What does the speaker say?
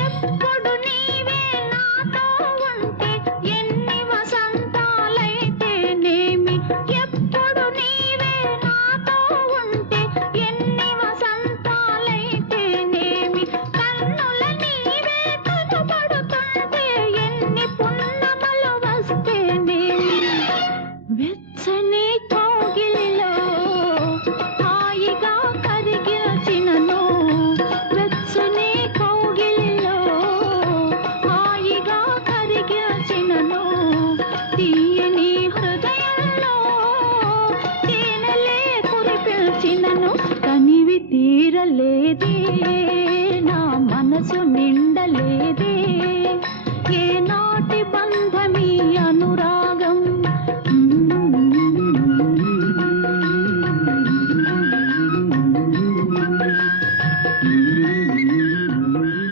ఎప్పుడు నీవే నాతో ఉంటే ఎన్ని వసంతాలైతేనేమి, ఎప్పుడు నీవే నాతో ఉంటే ఎన్ని వసంతాలైతేనేమి, కన్నుల నీవే కనబడుతుంటే ఎన్ని పున్నమలు వస్తేనేమి, వెచ్చని కోగిలిలో హాయిగా కరిగిచినను, వెచ్చని కోగిలిలో హాయిగా కరిగిచినను, తీయని హృదయంలో తేనెలే కురిపించినను, తనివి తీరలేదే నా మనసు